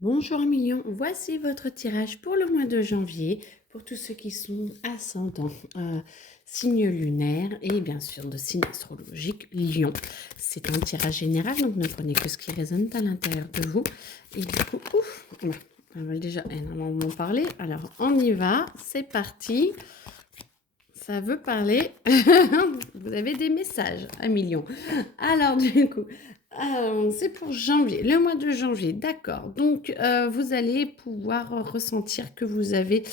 Bonjour millions, voici votre tirage pour le mois de janvier, pour tous ceux qui sont ascendants, signe lunaire et bien sûr de signe astrologique Lion. C'est un tirage général, donc ne prenez que ce qui résonne à l'intérieur de vous. Et du coup, on va déjà énormément parler. Alors on y va, c'est parti. Ça veut parler. Vous avez des messages à millions. Alors, du coup, c'est pour janvier, le mois de janvier, d'accord. Donc, vous allez pouvoir ressentir que vous avez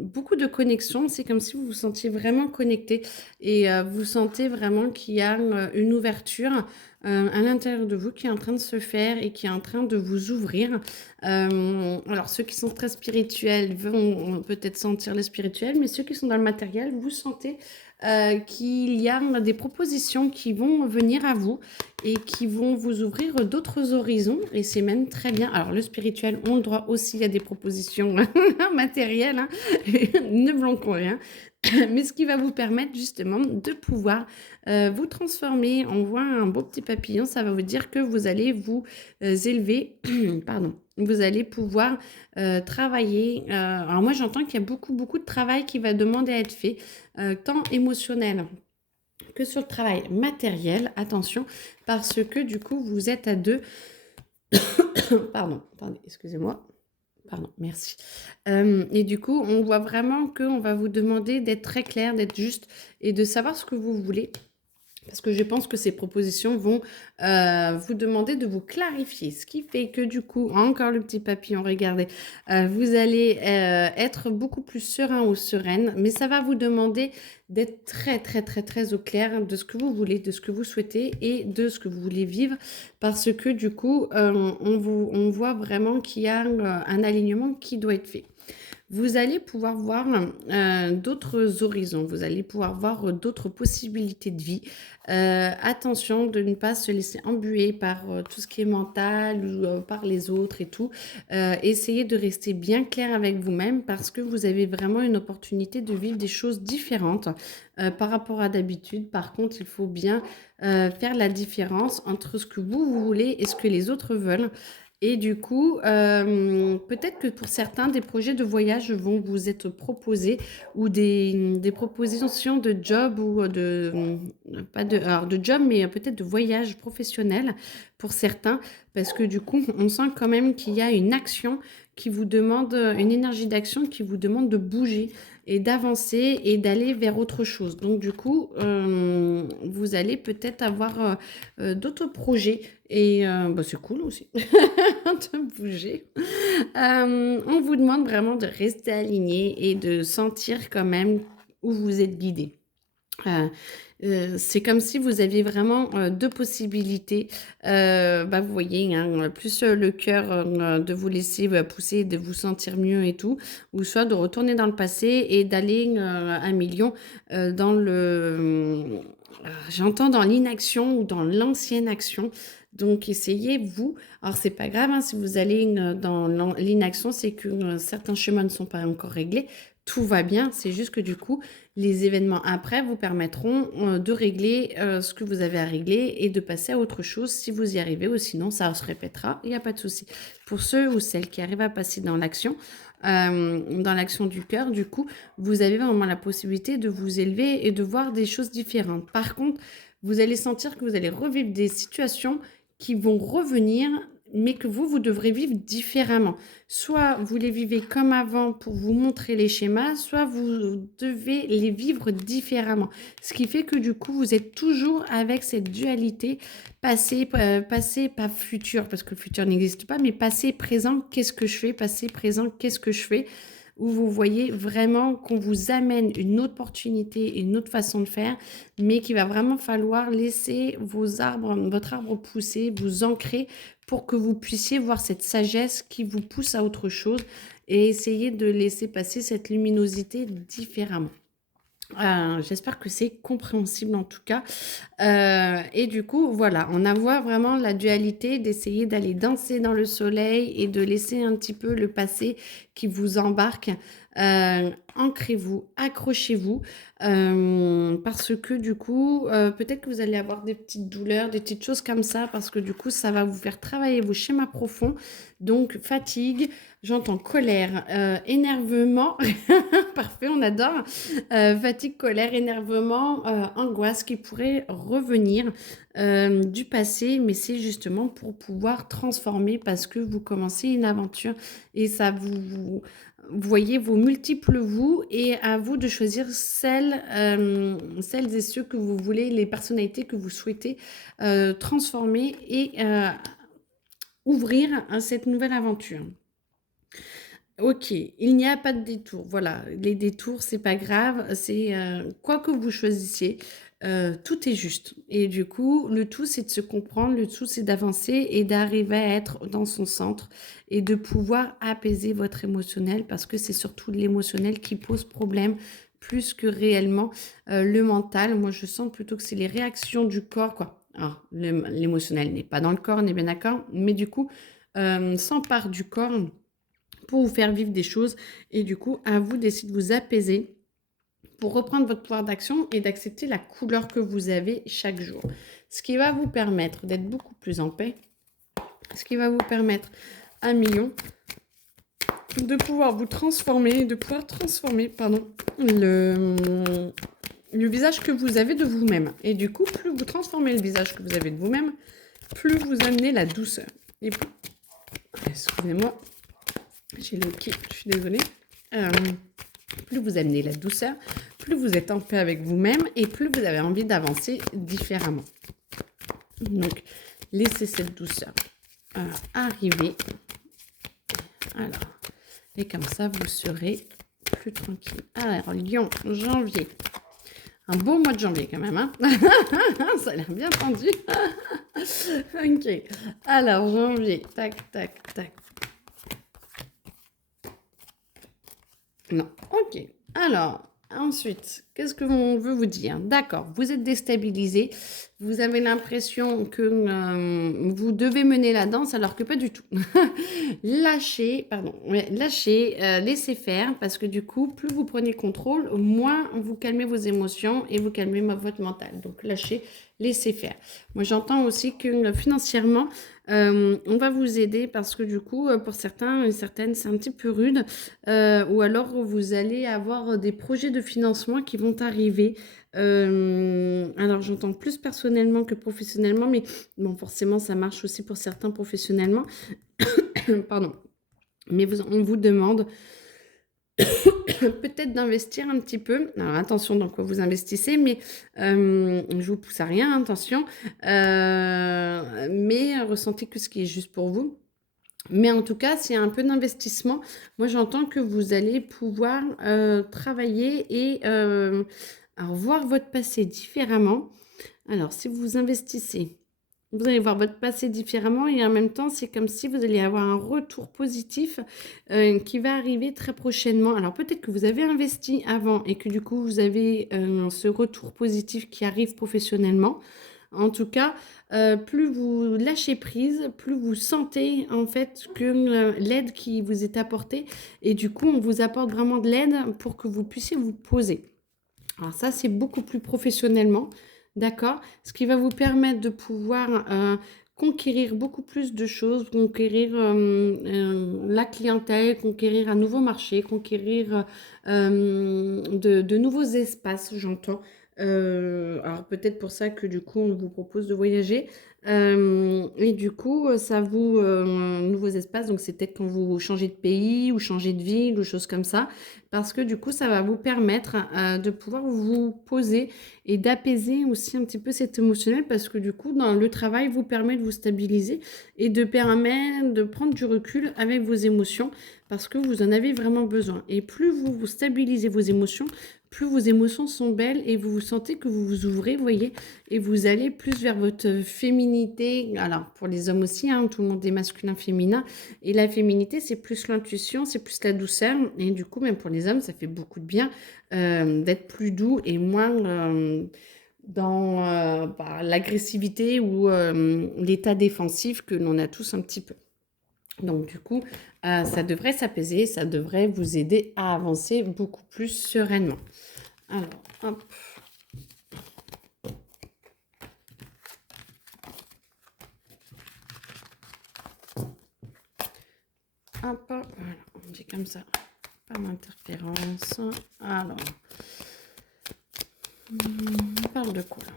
beaucoup de connexion. C'est comme si vous vous sentiez vraiment connecté et vous sentez vraiment qu'il y a une ouverture à l'intérieur de vous qui est en train de se faire et qui est en train de vous ouvrir. Alors, ceux qui sont très spirituels vont peut-être sentir le spirituel, mais ceux qui sont dans le matériel, vous sentez qu'il y a des propositions qui vont venir à vous et qui vont vous ouvrir d'autres horizons. Et c'est même très bien. Alors, le spirituel, on le droit aussi à des propositions matérielles. Hein. Ne bloquons rien. Mais ce qui va vous permettre justement de pouvoir vous transformer. On voit un beau petit papillon, ça va vous dire que vous allez vous élever. Pardon. Vous allez pouvoir travailler. Alors moi, j'entends qu'il y a beaucoup de travail qui va demander à être fait, tant émotionnel que sur le travail matériel. Attention, parce que du coup, vous êtes à deux. Pardon, attendez, excusez-moi. Pardon, merci. Et du coup, on voit vraiment qu'on va vous demander d'être très clair, d'être juste et de savoir ce que vous voulez. Parce que je pense que ces propositions vont vous demander de vous clarifier. Ce qui fait que du coup, encore le petit papillon, regardez, vous allez être beaucoup plus serein ou sereine. Mais ça va vous demander d'être très au clair de ce que vous voulez, de ce que vous souhaitez et de ce que vous voulez vivre. Parce que du coup, on voit vraiment qu'il y a un alignement qui doit être fait. Vous allez pouvoir voir d'autres horizons, vous allez pouvoir voir d'autres possibilités de vie. Attention de ne pas se laisser embuer par tout ce qui est mental ou par les autres et tout. Essayez de rester bien clair avec vous-même parce que vous avez vraiment une opportunité de vivre des choses différentes par rapport à d'habitude. Par contre, il faut bien faire la différence entre ce que vous voulez et ce que les autres veulent. Et du coup, peut-être que pour certains, des projets de voyage vont vous être proposés ou des propositions de job ou pas de, alors de job, mais peut-être de voyage professionnel pour certains, parce que du coup, on sent quand même qu'il y a une action qui vous demande, une énergie d'action qui vous demande de bouger et d'avancer et d'aller vers autre chose. Donc du coup, vous allez peut-être avoir d'autres projets et bah, c'est cool aussi de bouger. On vous demande vraiment de rester aligné et de sentir quand même où vous êtes guidé. Heu c'est comme si vous aviez vraiment, 2 possibilités. Bah, vous voyez, hein, plus, le cœur, de vous laisser, pousser, de vous sentir mieux et tout, ou soit de retourner dans le passé et d'aller, à million, dans j'entends dans l'inaction ou dans l'ancienne action. Donc essayez vous alors c'est pas grave, hein, si vous allez, dans l'inaction, c'est que, certains chemins ne sont pas encore réglés. Tout va bien, c'est juste que du coup, les événements après vous permettront, de régler, ce que vous avez à régler et de passer à autre chose si vous y arrivez ou sinon ça se répétera, il y a pas de souci. Pour ceux ou celles qui arrivent à passer dans l'action du cœur, du coup, vous avez vraiment la possibilité de vous élever et de voir des choses différentes. Par contre, vous allez sentir que vous allez revivre des situations qui vont revenir, mais que vous devrez vivre différemment. Soit vous les vivez comme avant pour vous montrer les schémas, soit vous devez les vivre différemment. Ce qui fait que du coup, vous êtes toujours avec cette dualité passé, pas futur, parce que le futur n'existe pas, mais passé, présent, qu'est-ce que je fais? Passé, présent, qu'est-ce que je fais? Où vous voyez vraiment qu'on vous amène une opportunité, une autre façon de faire, mais qu'il va vraiment falloir laisser votre arbre pousser, vous ancrer pour que vous puissiez voir cette sagesse qui vous pousse à autre chose et essayer de laisser passer cette luminosité différemment. J'espère que c'est compréhensible en tout cas. Et du coup, voilà, on a voit vraiment la dualité d'essayer d'aller danser dans le soleil et de laisser un petit peu le passé qui vous embarque, Ancrez-vous, accrochez-vous, parce que du coup, peut-être que vous allez avoir des petites douleurs, des petites choses comme ça, parce que du coup, ça va vous faire travailler vos schémas profonds. Donc, fatigue, j'entends colère, énervement. Parfait, on adore. Fatigue, colère, énervement, angoisse qui pourrait revenir du passé, mais c'est justement pour pouvoir transformer parce que vous commencez une aventure et ça vous voyez vos multiples vous et à vous de choisir celles et ceux que vous voulez, les personnalités que vous souhaitez transformer et ouvrir à cette nouvelle aventure. Ok, il n'y a pas de détour. Voilà, les détours, c'est pas grave. C'est quoi que vous choisissiez, tout est juste. Et du coup, le tout, c'est de se comprendre, le tout, c'est d'avancer et d'arriver à être dans son centre et de pouvoir apaiser votre émotionnel parce que c'est surtout l'émotionnel qui pose problème plus que réellement le mental. Moi, je sens plutôt que c'est les réactions du corps, quoi. Alors, l'émotionnel n'est pas dans le corps, on est bien d'accord, mais du coup, s'empare du corps pour vous faire vivre des choses. Et du coup, à vous d'essayer de vous apaiser pour reprendre votre pouvoir d'action et d'accepter la couleur que vous avez chaque jour. Ce qui va vous permettre d'être beaucoup plus en paix, ce qui va vous permettre, 1 million, de pouvoir vous transformer, de pouvoir transformer, pardon, le visage que vous avez de vous-même. Et du coup, plus vous transformez le visage que vous avez de vous-même, plus vous amenez la douceur. Et plus... Excusez-moi, j'ai le qui, je suis désolée. Plus vous amenez la douceur, plus vous êtes en paix avec vous-même et plus vous avez envie d'avancer différemment. Donc, laissez cette douceur arriver. Alors, et comme ça, vous serez plus tranquille. Alors, Lion, janvier. Un beau mois de janvier quand même, hein. Ça a l'air bien tendu. Ok. Alors, janvier. Tac, tac, tac. Non. Ok. Alors, ensuite, qu'est-ce que l'on veut vous dire? D'accord, vous êtes déstabilisé. Vous avez l'impression que vous devez mener la danse alors que pas du tout. Lâchez, pardon, ouais, lâchez, laissez faire parce que du coup, plus vous prenez contrôle, moins vous calmez vos émotions et vous calmez votre mental. Donc lâchez, laissez faire. Moi, j'entends aussi que financièrement, on va vous aider parce que du coup, pour certains et certaines, c'est un petit peu rude. Ou alors, vous allez avoir des projets de financement qui vont arriver. Alors, j'entends plus personnellement que professionnellement, mais bon, forcément, ça marche aussi pour certains professionnellement. Pardon. Mais on vous demande peut-être d'investir un petit peu. Alors, attention dans quoi vous investissez, mais je vous pousse à rien, attention. Mais ressentez que ce qui est juste pour vous. Mais en tout cas, c'est un peu d'investissement. Moi, j'entends que vous allez pouvoir travailler et alors, voir votre passé différemment. Alors, si vous investissez, vous allez voir votre passé différemment et en même temps, c'est comme si vous alliez avoir un retour positif qui va arriver très prochainement. Alors, peut-être que vous avez investi avant et que du coup, vous avez ce retour positif qui arrive professionnellement. En tout cas, plus vous lâchez prise, plus vous sentez en fait que l'aide qui vous est apportée et du coup, on vous apporte vraiment de l'aide pour que vous puissiez vous poser. Alors ça, c'est beaucoup plus professionnellement, d'accord? Ce qui va vous permettre de pouvoir conquérir beaucoup plus de choses, conquérir la clientèle, conquérir un nouveau marché, conquérir de nouveaux espaces, j'entends. Alors peut-être pour ça que du coup, on vous propose de voyager. Et du coup, ça vous... nouveaux espaces, donc c'est peut-être quand vous changez de pays ou changez de ville ou choses comme ça parce que du coup, ça va vous permettre de pouvoir vous poser et d'apaiser aussi un petit peu cet émotionnel parce que du coup, dans le travail, vous permet de vous stabiliser et de permettre de prendre du recul avec vos émotions parce que vous en avez vraiment besoin. Et plus vous stabilisez vos émotions, plus vos émotions sont belles et vous sentez que vous vous ouvrez, vous voyez, et vous allez plus vers votre féminité. Alors, pour les hommes aussi, hein, tout le monde est masculin, féminin. Et la féminité, c'est plus l'intuition, c'est plus la douceur. Et du coup, même pour les hommes, ça fait beaucoup de bien d'être plus doux et moins dans l'agressivité ou l'état défensif que l'on a tous un petit peu. Donc du coup, ça devrait s'apaiser, ça devrait vous aider à avancer beaucoup plus sereinement. Alors, hop, hop, voilà, on dit comme ça, pas d'interférence. Alors, on parle de quoi là?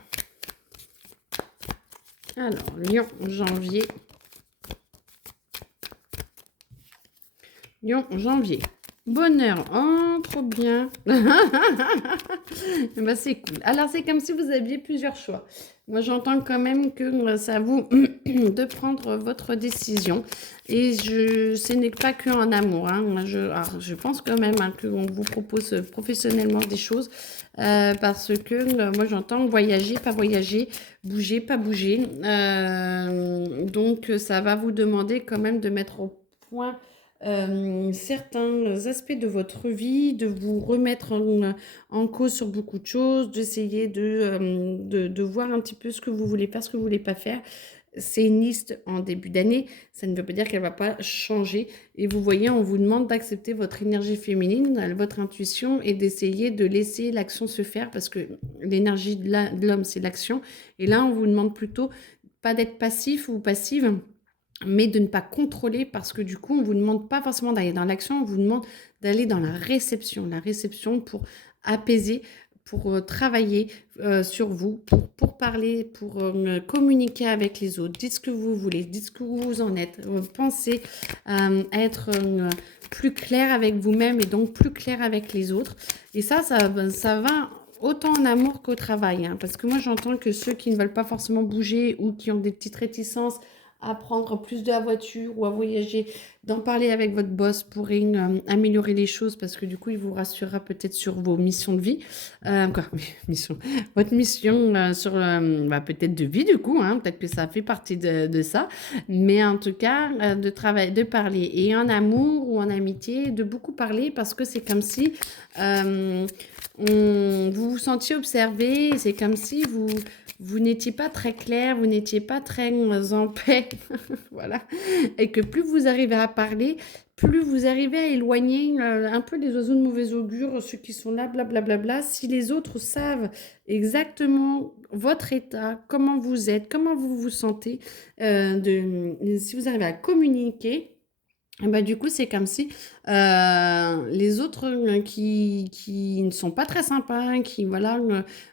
Alors, Lion, janvier. Lion, janvier. Bonheur, oh, trop bien. Eh ben, c'est cool. Alors, c'est comme si vous aviez plusieurs choix. Moi, j'entends quand même que c'est à vous de prendre votre décision. Et ce n'est pas qu'en amour, hein. Moi, alors, je pense quand même hein, qu'on vous propose professionnellement des choses. Parce que moi, j'entends voyager, pas voyager, bouger, pas bouger. Donc, ça va vous demander quand même de mettre au point certains aspects de votre vie, de vous remettre en cause sur beaucoup de choses, d'essayer de voir un petit peu ce que vous voulez faire, ce que vous voulez pas faire. C'est une liste en début d'année, ça ne veut pas dire qu'elle ne va pas changer. Et vous voyez, on vous demande d'accepter votre énergie féminine, votre intuition et d'essayer de laisser l'action se faire parce que l'énergie de l'homme, c'est l'action. Et là, on vous demande plutôt pas d'être passif ou passive, mais de ne pas contrôler parce que du coup, on ne vous demande pas forcément d'aller dans l'action, on vous demande d'aller dans la réception pour apaiser, pour travailler sur vous, pour parler, pour communiquer avec les autres. Dites ce que vous voulez, dites ce que vous en êtes. Pensez à être plus clair avec vous-même et donc plus clair avec les autres. Et ça va autant en amour qu'au travail. Hein, parce que moi, j'entends que ceux qui ne veulent pas forcément bouger ou qui ont des petites réticences à prendre plus de la voiture ou à voyager, d'en parler avec votre boss pourrait améliorer les choses parce que du coup, il vous rassurera peut-être sur vos missions de vie. Quoi, mission, votre mission sur peut-être de vie du coup, hein, peut-être que ça fait partie de ça. Mais en tout cas, de travail, de parler et en amour ou en amitié, de beaucoup parler parce que c'est comme si euh, vous vous sentiez observé, c'est comme si vous n'étiez pas très clair, vous n'étiez pas très en paix, voilà. Et que plus vous arrivez à parler, plus vous arrivez à éloigner un peu les oiseaux de mauvais augure, ceux qui sont là, blablabla. Si les autres savent exactement votre état, comment vous êtes, comment vous vous sentez, si vous arrivez à communiquer, et bah, du coup, c'est comme si les autres qui ne sont pas très sympas, qui voilà,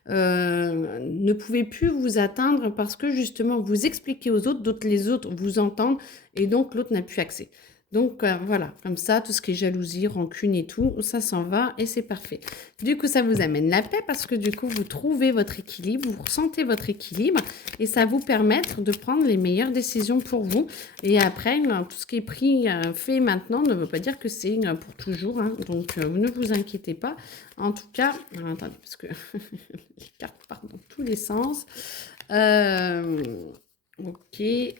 ne pouvaient plus vous atteindre parce que justement, vous expliquez aux autres, d'autres les autres vous entendent et donc l'autre n'a plus accès. Donc voilà, comme ça, tout ce qui est jalousie, rancune et tout, ça s'en va et c'est parfait. Du coup, ça vous amène la paix parce que du coup, vous trouvez votre équilibre, vous ressentez votre équilibre et ça vous permet de prendre les meilleures décisions pour vous. Et après, tout ce qui est pris, fait maintenant ne veut pas dire que c'est pour toujours. Hein. Donc, ne vous inquiétez pas. En tout cas, alors, attendez, parce que les cartes partent dans tous les sens. Ok. Et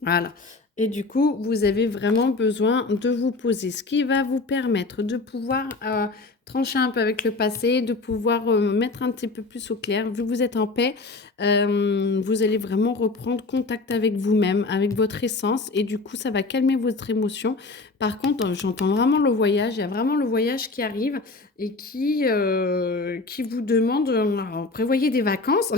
voilà. Et du coup, vous avez vraiment besoin de vous poser, ce qui va vous permettre de pouvoir trancher un peu avec le passé, de pouvoir mettre un petit peu plus au clair. Vu que vous êtes en paix, vous allez vraiment reprendre contact avec vous-même, avec votre essence, et du coup, ça va calmer votre émotion. Par contre, j'entends vraiment le voyage, il y a vraiment le voyage qui arrive et qui vous demande, alors, prévoyez des vacances.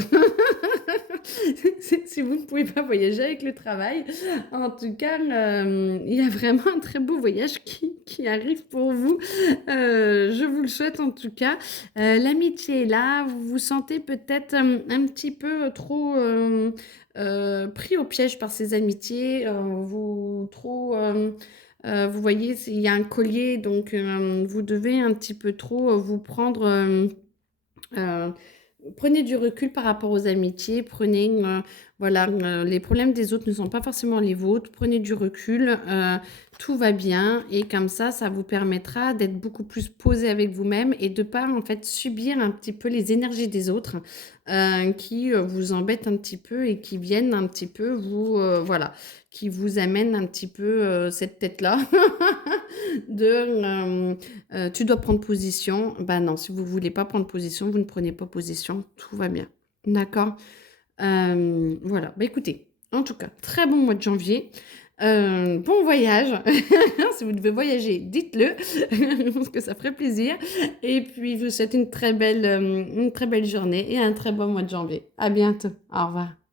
Si vous ne pouvez pas voyager avec le travail, en tout cas, il y a vraiment un très beau voyage qui arrive pour vous. Je vous le souhaite en tout cas. L'amitié est là, vous vous sentez peut-être un petit peu trop pris au piège par ces amitiés, vous voyez, il y a un collier, donc vous devez un petit peu trop vous prendre... euh, prenez du recul par rapport aux amitiés, prenez, voilà, les problèmes des autres ne sont pas forcément les vôtres, prenez du recul, tout va bien et comme ça vous permettra d'être beaucoup plus posé avec vous-même et de pas en fait subir un petit peu les énergies des autres qui vous embêtent un petit peu et qui viennent un petit peu voilà, qui vous amènent un petit peu cette tête-là de tu dois prendre position. Bah non, si vous ne voulez pas prendre position, vous ne prenez pas position, tout va bien. D'accord. Voilà. Bah écoutez, En tout cas, très bon mois de janvier. Bon voyage. Si vous devez voyager, dites-le, parce que ça ferait plaisir. Et puis, je vous souhaite une très belle journée et un très bon mois de janvier. À bientôt. Au revoir.